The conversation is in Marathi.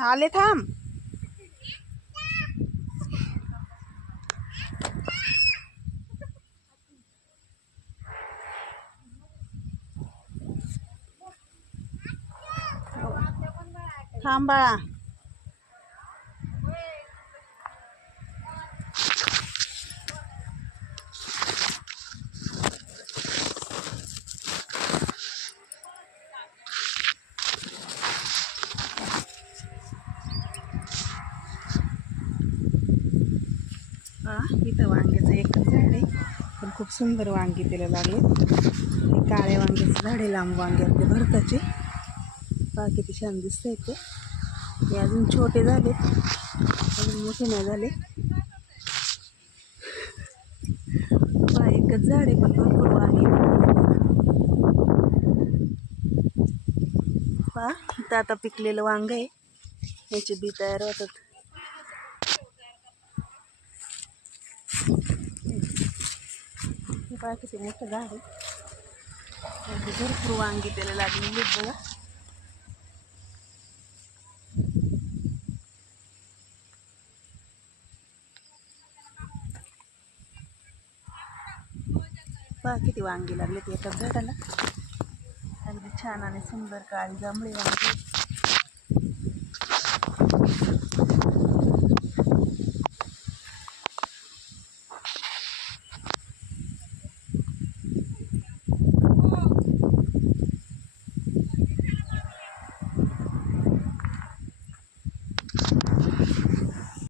आले थांब. थांब बाळा. इथं वांग्याचं एकच झाड आहे, पण खूप सुंदर वांगी त्याला लागले. काळ्या वांग्याचे झाड आहे, लांब वांगे आपले भरताचे. पहा किती छान दिसतंय ते. हे अजून छोटे झाले, अजून मोठे नाही झाले. पहा एकच झाड आहे, पण भरपूर वांगे. पहा इथं आता पिकलेलं वांग आहे, याचे बी तयार होतात. पहा किती मोठं झाड आहे, भरपूर वांगी त्याला लागलेली बघा. पहा किती वांगी लागले ते एका झाडाला. अगदी छान आणि सुंदर काळी जांभळी वांगी.